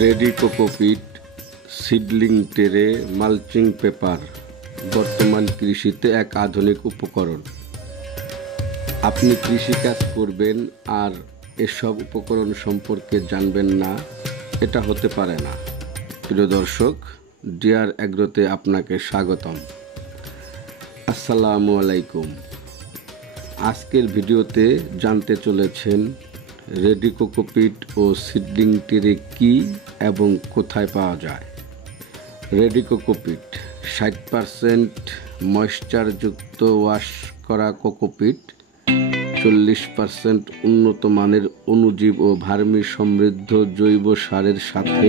Ready cocopeat, seedling tray, mulching paper বর্তমান কৃষিতে এক আধুনিক উপকরণ। আপনি কৃষিকাজ করবেন আর এসব উপকরণ সম্পর্কে জানবেন না, এটা হতে পারে না। প্রিয় দর্শক, ডিয়ার অ্যাগ্রোতে আপনাকে স্বাগতম। আসসালামু আলাইকুম। আজকের ভিডিওতে জানতে চলেছেন রেডি কোকোপিট ও সিডলিং ট্রে কী এবং কোথায় পাওয়া যায়। রেডি কোকোপিট 60% ময়েশ্চারযুক্ত ওয়াশ করা কোকোপিট, 40% উন্নত মানের অণুজীব ও ভার্মি সমৃদ্ধ জৈব সারের সাথে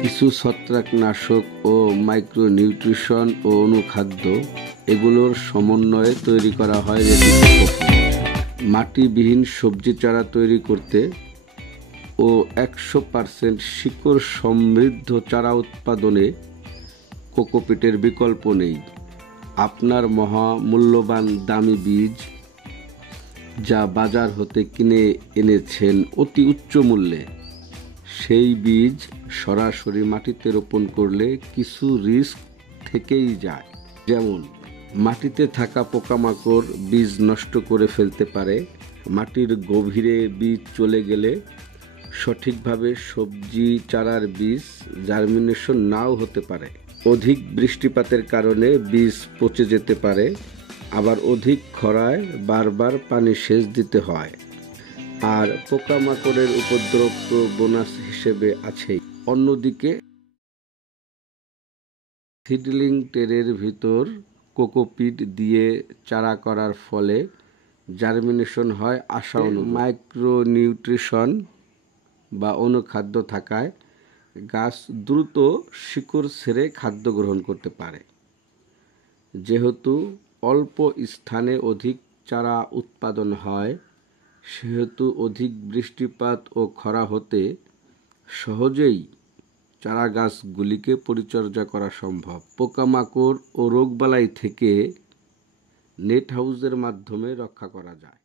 কিছু ছত্রাকনাশক ও মাইক্রোনিউট্রিশন ও অনুখাদ্য, এগুলোর সমন্বয়ে তৈরি করা হয় রেডি কোকোপিট। মাটিবিহীন সবজি চারা তৈরি করতে ও 100% শিকড় সমৃদ্ধ চারা উৎপাদনে কোকোপিটের বিকল্প নেই। আপনার মহামূল্যবান দামি বীজ যা বাজার হতে কিনে এনেছেন অতি উচ্চ মূল্যে, সেই বীজ সরাসরি মাটিতে রোপণ করলে কিছু রিস্ক থেকেই যায়। যেমন মাটিতে থাকা পোকামাকড় বীজ নষ্ট করে ফেলতে পারে, মাটির গভীরে বীজ চলে গেলে সঠিকভাবে সবজি চারার বীজ জার্মিনেশন নাও হতে পারে, অধিক বৃষ্টিপাতের কারণে বীজ পচে যেতে পারে, আবার অধিক খরায় বারবার পানি সেচ দিতে হয়। আর পোকামাকড়ের উপদ্রব তো বোনাস হিসেবে আছেই। অন্যদিকে সিডলিং ট্রের ভিতর কোকোপিট দিয়ে চারা করার ফলে জার্মিনেশন হয় আশানুরূপ। মাইক্রোনিউট্রিশন বা অনুখাদ্য থাকায় গাছ দ্রুত শিকড় ছেড়ে খাদ্য গ্রহণ করতে পারে। যেহেতু অল্প স্থানে অধিক চারা উৎপাদন হয়, সেহেতু অধিক বৃষ্টিপাত ও খরা হতে সহজেই চারা গাছগুলিকে পরিচর্যা করা সম্ভব। পোকামাকড় ও রোগবালাই থেকে নেট হাউসের মাধ্যমে রক্ষা করা যায়।